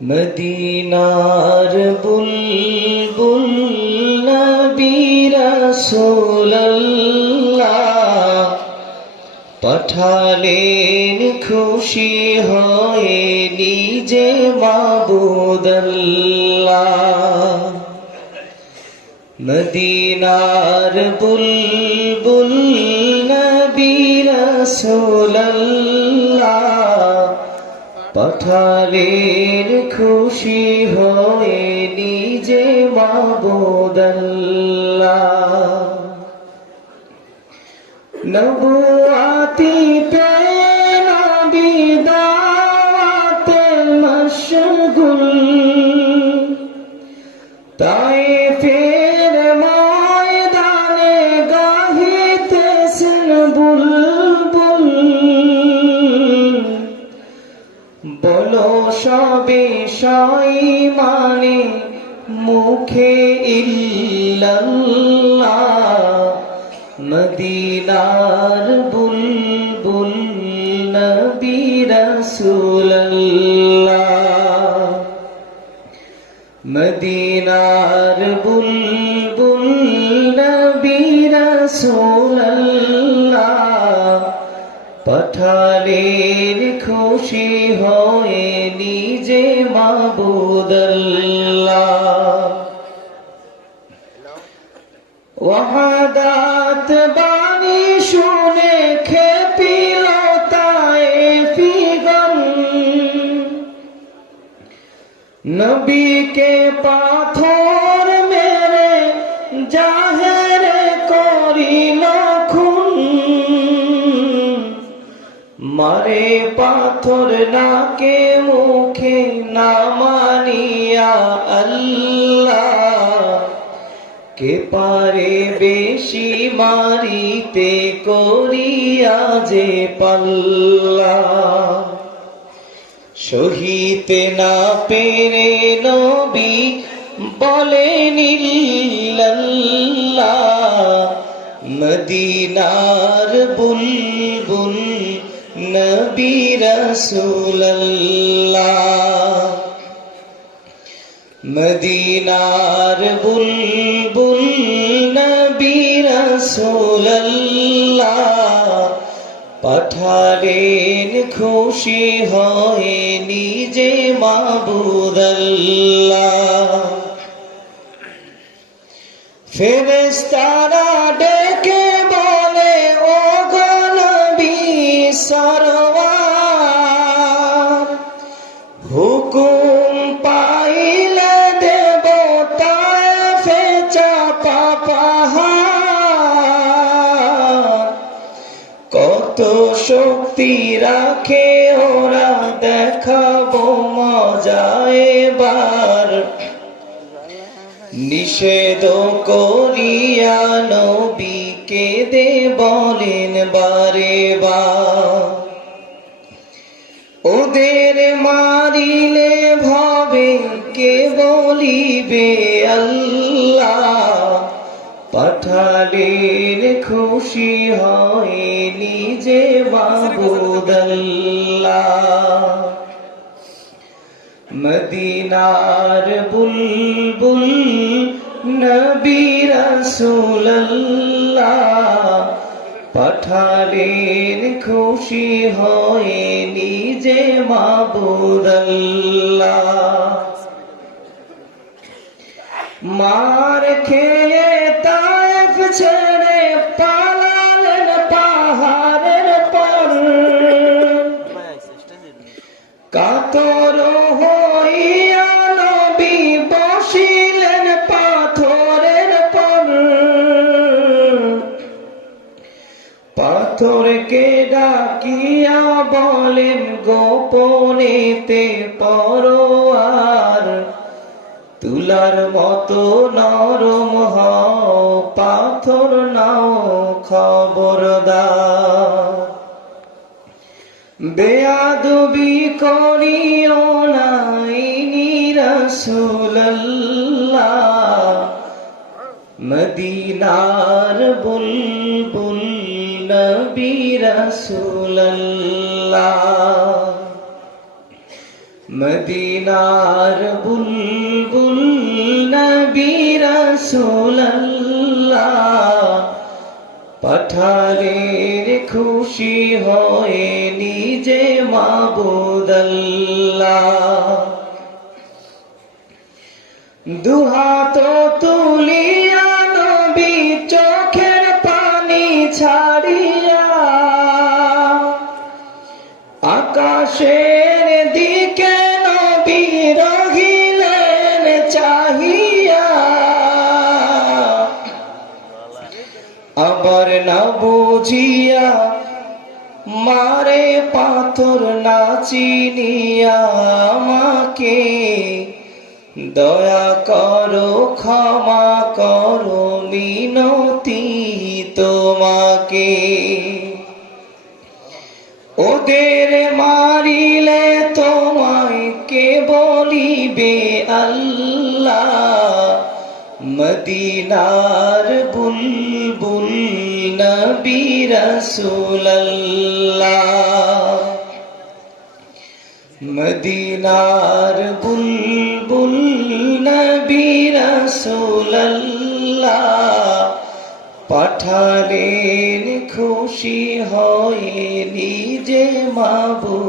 মদিনার বুলবুল নবী রাসূলুল্লাহ পাঠালেন খুশি হয়ে নিজে মাবুদাল্লাহ। মদিনার বুলবুল নবী রাসূলুল্লাহ পাঠালেন খুশি হয়ে নিজে মাবুদাল্লাহ নবুয়াতি পে সবে মানে মুখে ইল্লাল্লাহ। মদিনার বুলবুল নবী রাসূলুল্লাহ। মদিনার বুলবুল নবী রাসূলুল্লাহ। পাঠালেন খুশি হয়ে নিজে মাবুদাল্লাহ ওয়াহাদাত বাণী শুনে খেপিল তাই ফিগন নবীকে পাথর মেরে জাহের মারে পাথর নাকে, মুখে না মানিয়া আল্লাহ। কে পারে বেশি মারিতে করিয়া যে পাল্লা? সহিতে না পেরে নবী বলেন ইল্লাল্লাহ, মদিনার বুলবুল নবী রাসূলুল্লাহ মদিনার বুলবুল নবী রাসূলুল্লাহ পাঠালেন খুশি হয়ে নিজে মাবুদাল্লাহ ফেরেশতারা ডেকে সরওয়ার হুকুম পাইলে দেবতায় ফেচা পাপাহার কত শক্তি রাখে ওরা দেখাবো মজা এবার। নিষেধ করিয়া নবীকে দে বলেন, বারে বা। ওদের মারিলে ভাবে কে বলিবে আল্লাহ? পাঠালেন খুশি হয় নিজে মাবুদাল্লাহ। মদিনার বুলবুল নবী রাসূলুল্লাহ। পাঠালেন খুশি হয়ে নিজে মাবুরল্লা মার খেয়ে তাইফ ছেড়ে বলেন, গোপনেতে পরোয়ার তুলার মতো নরম পাথর নাও খবরদার। বেয়াদবি করিও নাই রসুল্লাহ মদিনার বুলবুল নবী রসুল্লাহ মদিনার বুলবুল নবী রসুল্লাহ পাঠালের খুশি হয়ে নিজে মাবুদল্লাহ। দুহাত আকাশের দিকে নবী রহিলেন চাহিয়া। আবার না বুঝিয়া মারে পাথর না চিনিয়া আমাকে। দয়া করো, ক্ষমা করো, মিনতি তোমাকে। ওদের মারিলে তোমায় কে বলিবে আল্লাহ? মদিনার বুলবুল নবী রসুল্লাহ মদিনার বুলবুল নবী রসুল্লাহ পাঠালেন খুশি হয়ে নিজে মাবুদল্লাহ।